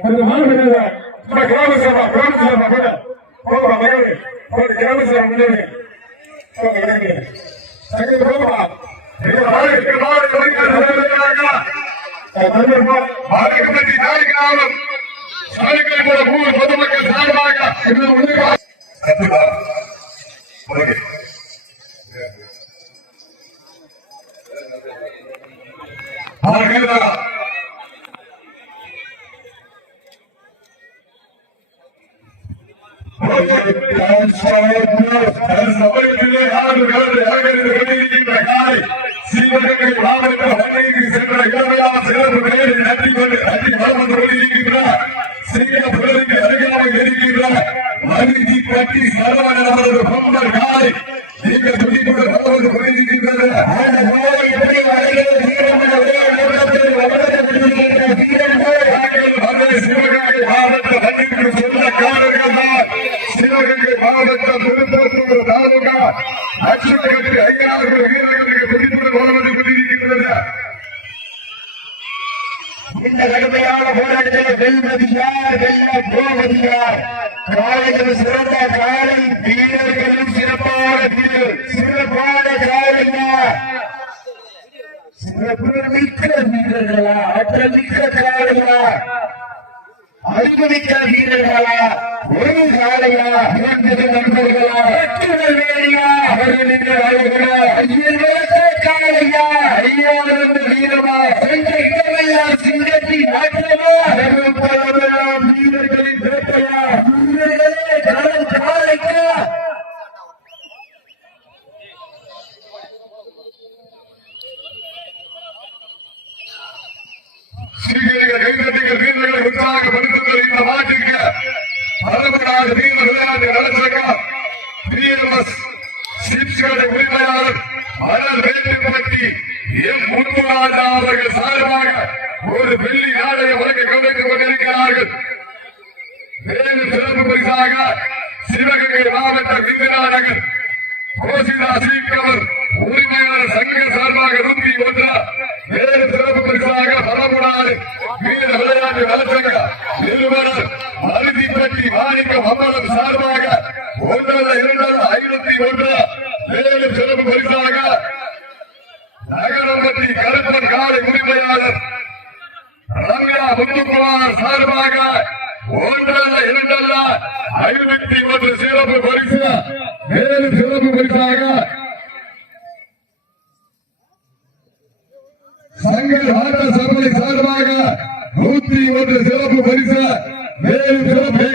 அந்த மாணவர்கள் கிராம சபா கிராம சபா கூட போகலாம் மகளே கிராம சபா முன்னேறி போங்க விடுங்க மாவட்ட வன்னைக்கு சென்ற இளமையான சிறப்பு நன்றி கொண்டு நன்றி வளர்ந்து கொண்டிருக்கின்றார் சிறிய புகழுக்கு அருகாமல் இருக்கின்ற மருதி பொங்கல் காலை நீங்கள் துடிப்புடன் வளர்ந்து கொண்டிருக்கின்றது அந்த காலை எப்படி வருகிறது வீரமண விளையாட்டு சிவகங்கை மாவட்ட வன்னிக்கு சொந்தக்காரர்கள் தான் சிவகங்கை மாவட்டம் திருப்பத்தூர் தாலுகா லட்சக்கணக்கு ஐயாயிரம் வீரர்களுக்கு துடிப்புடன் வளர்ந்து கொண்டிருக்கின்றது இந்த கடுமையான போராட்டத்தில் வெல்வது யார் வெல்ல போவது யார் காலையில் சிறந்த காலை வீரர்களும் சிறப்பான வீரர் சிறப்பான காலையா சிறப்பு மிக்க வீரர்களா ஆற்றல் அறிவுமிக்க வீரர்களா? ஒரு காலையா இறந்தது நண்பர்களா? எட்டுதல் வேலையா? அவர்களின் வாழ்களா ஐயர்களே காலையா? ஐயாவிலிருந்து வீரமா? சென்ற இடமெல்லாம் சிங்கத்தின் மாற்றமா? அருள்பவராம் வீரர்களின் பிறப்பையா வீரர்களே களம் காலைக்கா சீக்கிரங்கள் கைதட்டிகள் வீரர்களை உற்சாகப்படுத்துங்கள் இந்த நாட்டுக்கு பரம்பராக வீர விளையாட்டு நடத்திருக்க பிஎம்எஸ் உரிமையாளர் மலர் வேட்டுப்பட்டி எம் அவர்கள் சார்பாக ஒரு வெள்ளி நாளைய வழக்கு கவனித்துக் கொண்டிருக்கிறார்கள். மேலும் சிறப்பு பரிசாக சிவகங்கை மாவட்ட விந்திரா கோசிதா உரிமையாளர் சங்க சார்பாக நூற்றி ஒன்று. மேலும் சிறப்பு பரிசாக பரமுடாறு வீர விளையாட்டு நலச்சங்க நிறுவனர் அறுதிப்பட்டி மாணிக்க அம்பலம் சார்பாக ஒன்றரை இரண்டரை ஐநூத்தி ஒன்று. மேலும் சிறப்பு பரிசாக நகரம்பட்டி கருப்பன் காலை உரிமையாளர் ரம்யா முத்துக்குமார் சார்பாக ஒன்றல்ல இரண்டல்ல ஐநூத்தி ஒன்று சிறப்பு பரிசு. மேலும் சிறப்பு பரிசாக சங்கர் ஆட்ட சபை சார்பாக நூத்தி ஒன்று சிறப்பு பரிசு. மேலும் சிறப்பு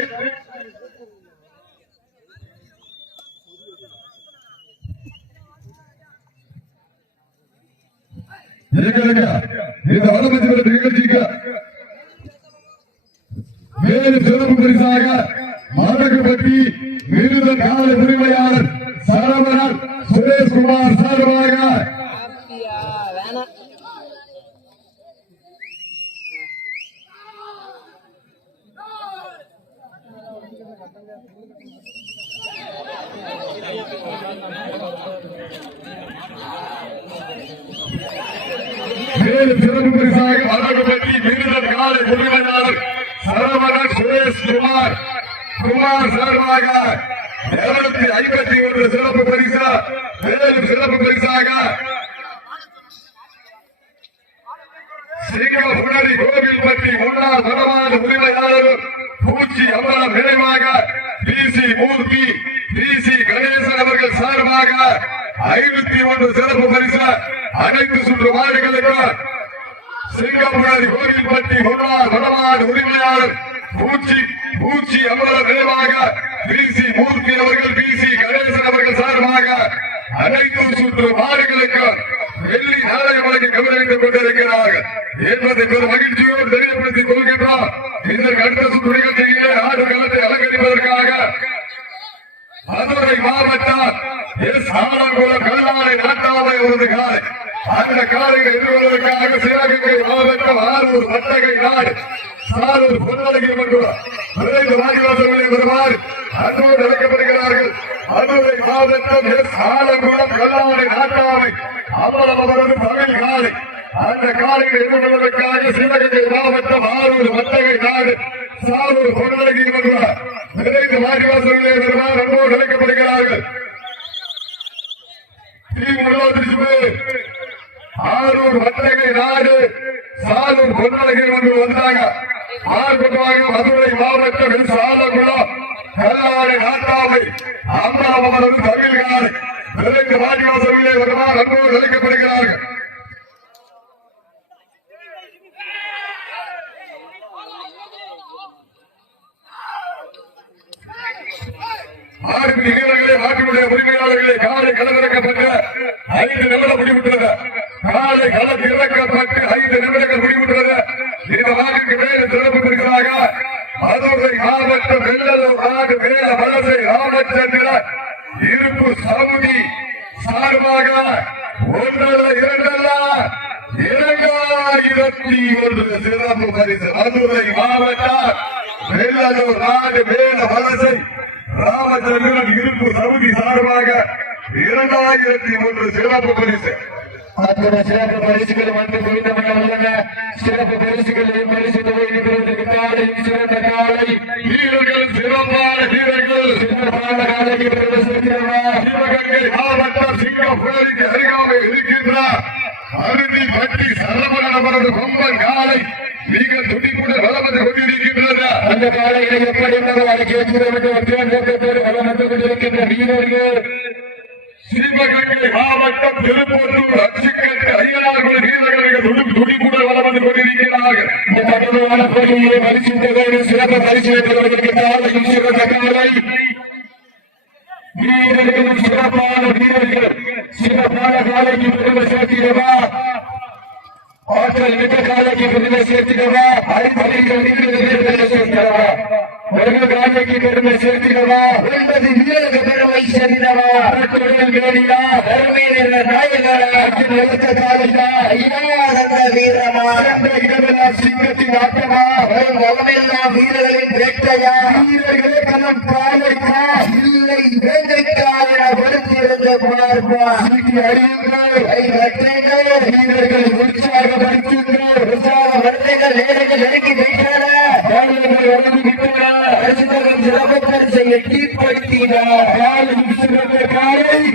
எங்களுக்கு இந்த வளமதி நிகழ்ச்சிக்கு மேலும் சிறப்பு பரிசாக மாதகப்பட்டி விருத கால உரிமையாளர் சரவணன் சுரேஷ்குமார் சார்பாக மேலும் சிறப்பு பரிசாக மாதகப்பட்டி விருதன் காலை உரிமையாளர் சரவணன் சுரேஷ் குமார் குமார் சார்பாக இருநூத்தி ஐம்பத்தி ஒன்று சிறப்பு பரிசு மேலும் சிறப்பு பரிசாக சிங்கப்புணரி கோவில்பட்டி முன்னாள் மனமான உரிமையாளரும் Poochi Ambalam P C Murthy P C Ganesan அவர்கள் சார்பாக ஐநூத்தி ஒன்று சிறப்பு பரிசு அனைத்து சுற்று மாடுகளுக்கு சிங்கப்புணரி கோவில்பட்டி முன்னாள் உரிமையாளர் பூச்சி பூச்சி அம்பலம் நினைவாக பிசி மூர்த்தி அவர்கள் பிசி கணேசன் அவர்கள் சார்பாக அனைத்து சுற்று மாடுகளுக்கு வெள்ளி நாடகங்களுக்கு கவனித்துக் கொண்டிருக்கிறார்கள் என்பதை பெரும் மகிழ்ச்சியோடு தெரியப்படுத்திக் கொள்கின்றோம். இந்த கட்ட சுற்று நிகழ்ச்சியிலே ஆடு களத்தை அலங்கரிப்பதற்காக மதுரை மாவட்டம் எஸ். ஆலங்குளம் கல்லாலை நாட்டாமை அவரது காலை. அந்த காலையை எதிர்கொள்வதற்காக சிவகங்கை மாவட்டம் ஆரூர் பட்டகை நாடு சாரூர் பொன்னழகி மற்றும் விரைந்து வருவார் வருமாறு அழைக்கப்படுகிறார்கள். மதுரை மாவட்டம் எஸ். ஆலங்குளம் கல்லாலை நாட்டாமை அம்பலம் அவரது தமிழ் காலை அந்த காலையில் எதிர்கொள்வதற்காக சிவகங்கை மாவட்டம் ஆரூர் மத்தகை நாடு சாரூர் பொருளகி வருவார் விரைந்து மாநிலத்திலே வருவார் அன்போடு அழைக்கப்படுகிறார்கள். தீ முழுவதும் ஆரூர் மத்தகை நாடு சாலூர் பொன்னழகி வந்து வந்தாங்க. மார்க்கமாக மதுரை மாவட்டம் சாலகுளம் கல்லாறு நாட்டாமை அம்மாவரம் தமிழ்காடு விரைந்து மாநிலத்திலே வருவார் அன்போடு அழைக்கப்படுகிறார்கள். ஆறுபிடி வீரர்களே நாட்டினுடைய உரிமையாளர்களே காலை கலந்திருக்கப்பட்ட ஐந்து காலை இறக்கப்பட்டு ஐந்து நிமிடங்கள் முடிவுற்றது. இந்த நாட்டுக்கு மேல சிறப்பு பெறுகிறாக மதுரை மாவட்டம் வெள்ளலூர் நாடு மேல வலசை ராமச்சந்திர இருப்பு சவுதி சார்பாக ஒன்றல்ல இரண்டல்ல இரண்டாயிரத்தி ஒன்று சிறப்பு பரிசு. மதுரை மாவட்டம் வெள்ளலூர் நாடு மேல வலசை ராமச்சந்திரன் இருப்பு சவுதி சார்பாக இரண்டாயிரத்தி ஒன்று சிறப்பு பரிசு. அத்தோட சிறப்பு பரிசுகள் வந்து குவிந்தவர்கள் சிறப்பு பரிசுகள் பரிசு தொகை நிறுவனத்துக்கு காலை சிறந்த காலை. வீரர்கள் சிறப்பான வீரர்கள். சிறப்பான காலைக்கு பெருமை சேர்க்கிறவா சிவகங்கை மாவட்டம் சிங்கப்பூருக்கு அருகாமையில் இருக்கின்றார். அருதி பட்டி சரவணன் அவரது கொம்பன் காலை மிக துடிப்புடன் வளர்ந்து கொண்டிருக்கின்றன அந்த காலைகளை எப்படி அதுக்கு அறிக்கை வளம் வந்து கொண்டிருக்கின்ற வீரர்கள்? சிவகங்கை மாவட்டம் திருப்பத்தூர் அச்சுக்கட்டு ஐயனார்கள் வீரர்கள் துடி துடிப்புடன் வளர்ந்து கொண்டிருக்கிறார்கள். இந்த கடுமையான போட்டியை பரிசுத்தோடு சிறப்பு பரிசு பெறுவதற்கு சிறந்த காலை வீரர்கள் சிறப்பான வீரர்கள். சிறப்பான காலைக்கு பெருமை சேர்த்திடவா? ஆற்றல் மிக்க காலைக்கு பெருமை சேர்த்திடவா? அடிப்படையில் பெருமை சேர்க்கிறவா ஒரு காலைக்கு பெருமை சேர்த்திடவா? ஒன்பது வீரர்கள் தொழில் வேடியா வறுமையில் நாயகரா நிறுத்த காலையா ஐயானந்த வீரமா? இடமெல்லாம் சிங்கத்தின் ஆட்டமா? வரும் வீரர்களின் வேட்டையா? வீரர்களே கலம் காலைக்கா இல்லை கொடுத்திருந்த பார்ப்பா வீரர்களை உற்சாகப்படுத்துங்கள் உற்சாக நேரங்கள் நெருங்கி வளர்ந்து விட்டன சிறப்பு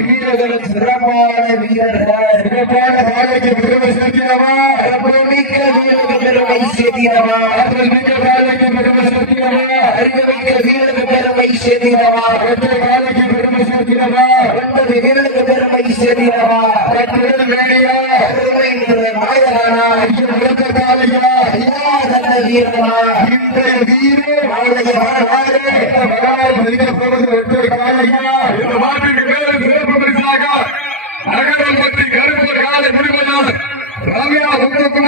வீரர்கள் சிறப்பான வீரர்கள் சிறப்பான காலைக்கு பெருமை சேர்க்கிறவா மிக்க வீரருக்கு பெருமை சேர்க்கிறவா மிக்க காலைக்கு பெருமை சேர்க்கிறவா அறிவுமிக்க வீரருக்கு பெருமை சேர்க்கிறவா ஒற்றை காலைக்கு பெருமை சேர்க்கிறவா ஒன்பது வீரருக்கு பெருமை சேர்க்கிறவா பத்து வேலையா நாயகனா ஐயன் ஐயா நல்ல வீரனா இன்றைய வீரர் நாளைய வரலாறு ஒற்றை காலையா இந்த மேலும் சிறப்பு பரிசாக நகரம்பட்டி கருப்பர் காலை முடிவதால் ரம்யா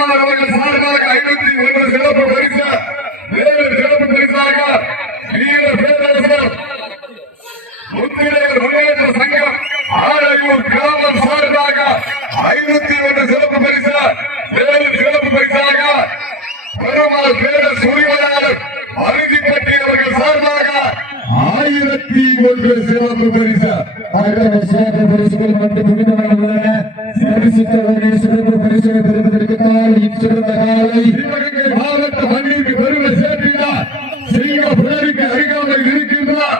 முத்துக்குமார் சார்பாக ஐநூத்தி ஒன்று சிறப்பு பரிசு மேலும் சிறப்பு பரிசாக வீர பேரரசர் முத்திரையர் முன்னேற்ற சங்கம் ஆரையூர் கிராமம் சார்பாக ஐநூத்தி ஒன்று சிறப்பு பரிசு மேலும் சிறப்பு பரிசாக பெருமாள் பேர சூரியனாளர் அருதிப்பட்டி அவர்கள் சார்பாக ஆயிரத்தி ஒன்று சிறப்பு பரிசு சிறப்பு பரிசுகள் வந்து சிறப்பு பரிசுகளை பெறுவதற்கு காலை சிறந்த காலை சிவகங்கை மாவட்ட மண்ணிற்கு பெருமை சேர்க்கிறார் சிங்கப்பூருக்கு அருகாமையில் இருக்கின்றார்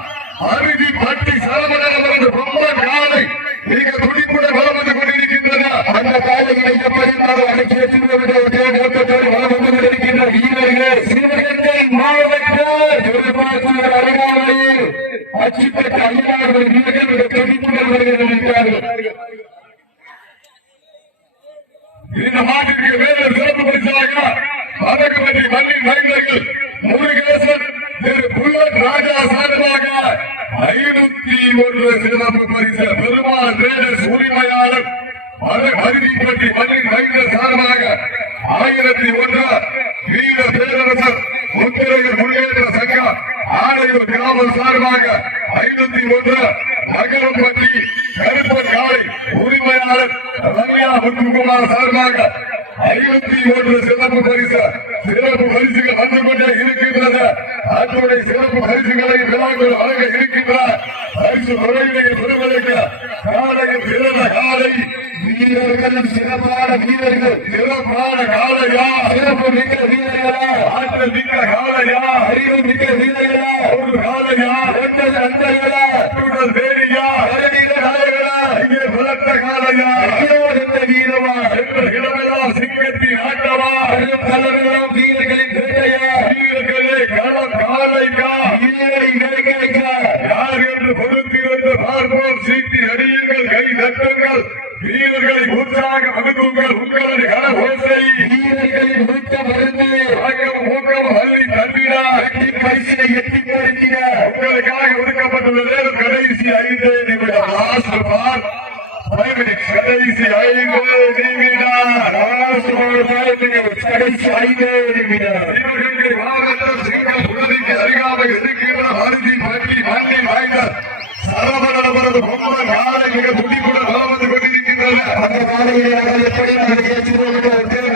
அருதி பட்டி சரவணன் அவரது ரொம்ப காலை மிக துடிப்புடன் வளம் வந்து கொண்டிருக்கின்றன அந்த காலைகளை எப்படி இருந்தாலும் அடக்கி வச்சிருந்தவர்கள் ஓட்டத்தோடு வளம் வந்து கொண்டிருக்கின்ற வீரர்கள் சிவகங்கை மாவட்ட திருப்பாத்தூர் அருகாமையில் அச்சுப்பட்ட ஐயாயிரம் வீரர்கள் துடிப்புடன் வருகிறார்கள் இந்த மாட்டிற்கு வேறு சிறப்பு பரிசாக பதக்கப்பட்டி மண்ணின் மைந்தர்கள் முருகேசன் திரு புல்லட் ராஜா சார்பாக ஐநூத்தி ஒன்று சிறப்பு பரிசு பெருமாள் ட்ரேடர்ஸ் உரிமையாளர் மருதிப்பட்டி மண்ணின் மைந்தர் சார்பாக ஆயிரத்தி ஒன்று வீர பேரரசர் முத்திரையர் முன்னேற்ற சங்கம் ஆணையூர் கிராமம் சார்பாக ஐநூத்தி ஒன்று நகரம்பட்டி கருப்பன் காலை உரிமையாளர் ரம்யா முத்துக்குமார் சார்பாக ஐநூத்தி ஒன்று சிறப்பு பரிசு சிறப்பு பரிசுகள் வந்து கொண்டே இருக்கின்றது. அதனுடைய சிறப்பு பரிசுகளை விழாக்கள் வழங்க இருக்கின்ற பரிசு முறையிலே பெறுவதற்கு காலையில் சிறந்த கால வீரர்கள் சிறப்பான வீரர்கள் சிறப்பான காலையா சிறப்பு மிக்க வீரர்களா ஆற்றல் மிக்க காலையா அறிவு மிக்க வீரர்களா ஒரு காலையா ஒன்பது நண்பர்களா கூடல் வேலியா கரடிக நாயகர்களா இங்கே பலத்த காலையா ஐயோ வீரமா என்ற இடமெல்லாம் சிங்கத்தின் ஆட்டமா அருளும் வீரர்களின் வேட்டையா வீரர்களே களம் காலைக்கா வீரரை இளைஞர்களா யார் என்று பொறுத்திருந்து பார்ப்போம் சீட்டி அடியுங்கள் கை தட்டுங்கள். வீரர்களை உற்சாக அனுப்புங்கள் உங்களது கன ஓசை. வீரர்களின் ஊக்க மருந்து. ஆக்கம் ஊக்கம் அள்ளி தந்தினார் பரிசினை எட்டிப்படுத்தின உங்களுக்காக ஒதுக்கப்பட்டுள்ள நேரம் கடைசி ஐந்து நிமிடம். லாஸ்ட் பார் கடைசி ஐந்து நிமிடம். கடைசி ஐந்து நிமிடம். சிவகங்கை மாவட்டம் சிங்கம் உறுதிக்கு அருதி பட்டி மண்ணி வாய்ந்த சரவணபுரம் கொம்பன் காலை மிக துடிப்புடன் வலம் வந்து கொண்டிருக்கின்றன அந்த காலையிலே நாங்கள் எப்படி நாங்கள் பேசுவோம்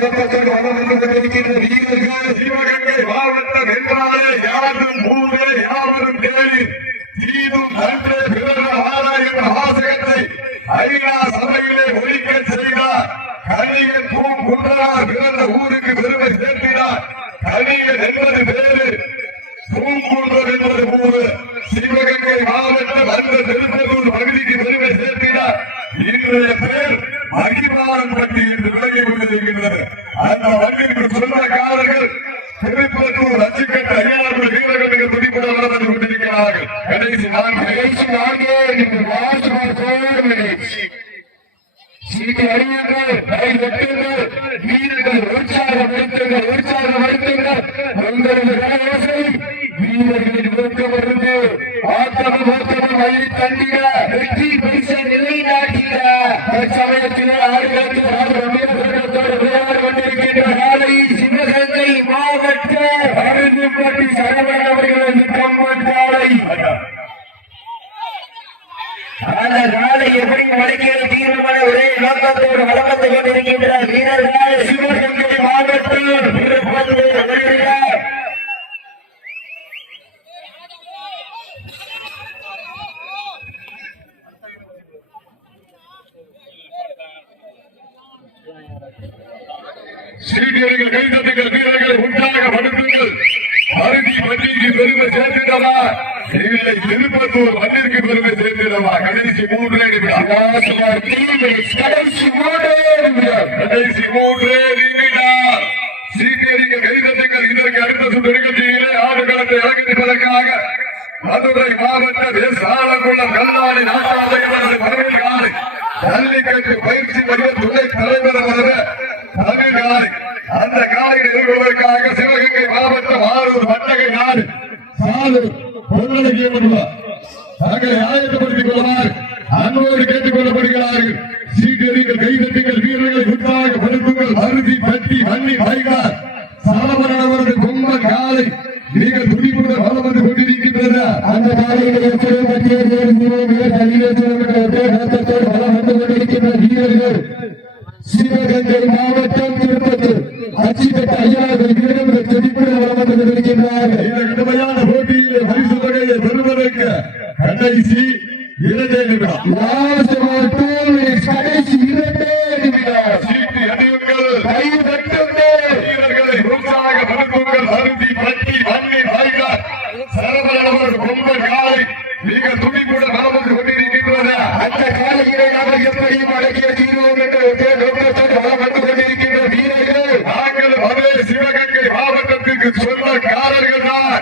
வெப்பத்தோடு வளம் வந்து கொண்டிருக்கின்ற வீரர்கள் சிவகங்கை மாவட்டம் என்றாலே யாரும் ஊரே யாவரும் கேள்வி தீதும் நன்றே பிறகு ஆதா என்ற வாசகத்தை ஐநா சபையிலே ஒழிக்க செய்தார் கணிகன் பூங்குன்றனார் பிறந்த ஊருக்கு பெருமை சேர்த்தினார் கணிகன் என்பது பேரு. பூங்குன்றம் என்பது ஊரு சிவகங்கை மாவட்டம் அந்த திருப்பத்தூர் பகுதிக்கு பெருமை சேர்த்தினார். இன்றைய பேர் மகிமானம்பட்டி என்று விளங்கிக் கொண்டிருக்கின்றது அந்த மண்ணிற்கு சொந்தக்காரர்கள் திருப்பத்தூர் அச்சுக்கட்டு ஐயாயிரம் வீரர்களுக்கு துடிப்புடன் வளர்ந்து கொண்டிருக்கிறார்கள். கடைசி நான்கு கடைசி நான்கே நிமிடம் லாஸ்ட் ஃபார் ஃபோர் மினிட்ஸ் சீட்டு அடியுங்கள் கை வெட்டுங்கள் வீரர்கள் உற்சாகப்படுத்துங்கள் உற்சாகப்படுத்துங்கள் உங்களது கனவோசை வீரர்களின் ஊக்கம் இருந்து ஆத்தமும் ஊக்கமும் அள்ளி தந்திட வெற்றி பரிசை நிலைநாட்டிட தற்சமயத்தில் ஆடுகளுக்கு ஆடுகளத்தோடு விளையாடு கொண்டிருக்கின்ற நாளை சிவகங்கை மாவட்ட அருந்துப்பட்டி சரவணன் அவர்களது கம்பன் காலை அந்த நாளை எப்படி வடக்கில் தீர்மானம் ஒரே நோக்கத்தோடு கொண்டிருக்கின்ற வீரர்கள் சிவகங்கை மாவட்டம் திருப்பந்து வருகிறார் கைதட்டுங்கள் வீரர்களை உண்டாக படுத்துங்கள். அருகி பட்டிக்கு பெருமை சேர்த்திடவா இல்லை திருப்பத்தூர் மண்ணிற்கு பெருமை சேர்த்திடவா கடைசி மூன்று நிமிடம். கடைசி மூன்றே. கடைசி மூன்றே நிமிடம். சீட்டியர்கள் கைதட்டுங்கள் இதற்கு அடுத்த சுற்று நிகழ்ச்சியிலே ஆடுகளத்தை இறங்கிப்பதற்காக மதுரை மாவட்ட எஸ் கல்லாணி நாட்டாளை வரவேற்காலை ஜல்லிக்கட்டு பயிற்சி மைய துணை தலைவர் அவரது தமிழ் காலை அந்த காலையை எதிர்கொள்வதற்காக சிவகங்கை மாவட்டம் ஆரூர் மண்டகை நாடு. சாது பொருளகியமன்றுவா தங்களை ஆயத்தப்படுத்திக் கொள்வார் அன்போடு கேட்டுக் கொள்ளப்படுகிறார்கள். சீக்கிரங்கள் கைதட்டுங்கள் வீரர்களை உற்சாகப்படுத்துங்கள் மருதி பட்டி வன்னி வைகார் சாலமரவரது கும்பன் காலை மிக துடிப்புடன் வளம் வந்து கொண்டிருக்கின்றன அந்த காலையில் எத்தனை மத்திய வீரர்கள் தள்ளியோடு நோக்கத்தோடு வளம் வந்து கொண்டிருக்கின்ற வீரர்கள் சிவகங்கை மாவட்டம் திருப்பத்தூர் அச்சிப்பட்ட ஐயாயிரம் வீரர்கள் துடிப்புடன் வளம் கொண்டிருக்கின்றார்கள் இந்த கடுமையான போட்டியிலே பரிசு தொகையை பெறுவதற்கு கடைசி இரண்டே நிமிடம் லாஸ்ட் ஒரு டூ மினிட்ஸ் கடைசி இரண்டே நிமிடம் சீட்டு அணியுங்கள் கை தட்டுங்கள் வீரர்களை உற்சாகப்படுத்துங்கள் அருதி பட்டி வன்னி வாய்கார் சரவணவர் கொம்பன் காலை மிக துடிப்புடன் வளம் வந்து கொண்டிருக்கின்றன அந்த காலையிலே நாங்கள் எப்படி அடக்கிய தீர்வோம் என்ற ஒரே நோக்கத்தோடு வளம் வந்து கொண்டிருக்கின்ற வீரர்கள் நாங்கள் அதே சிவகங்கை மாவட்டத்திற்கு சொந்தக்காரர்கள் தான்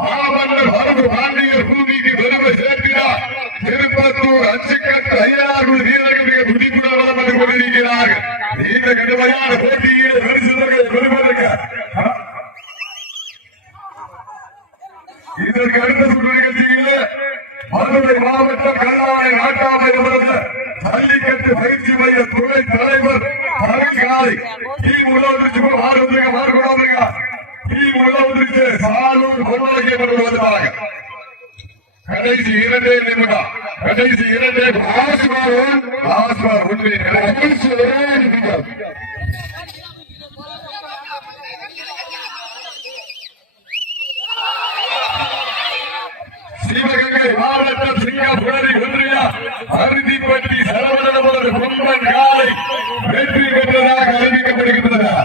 மாமன்னர் மருது பாண்டியர் பூமிக்கு பெருமை சேர்க்கிறார் திருப்பத்தூர் அச்சுக்கட்டு ஐயாறு வீரர்கள் மிக துடிப்புடன் வளம் வந்து கொண்டிருக்கிறார்கள் இந்த கடுமையான போட்டியில் பரிசுகளை பெறுவதற்கு இதற்கு அடுத்த சுற்று நிகழ்ச்சியில் மதுரை மாவட்டம் கல்லாணை நாட்டாமை ஜல்லிக்கட்டு பயிற்சி மைய துணை தலைவர் கவிகாலை டீ உள்ள வந்துருச்சு மாறு டீ சாலூர் கடைசி இரண்டே நிமிடம். கடைசி இரண்டே கடைசி ஒரே நிமிடம் மாவட்டம் சிங்கப்புலரி ஒன்றியா அறுதிப்பட்டி சரவணன் பொம்பன் காலை வெற்றி பெற்றதாக அறிவிக்கப்படுகின்றன.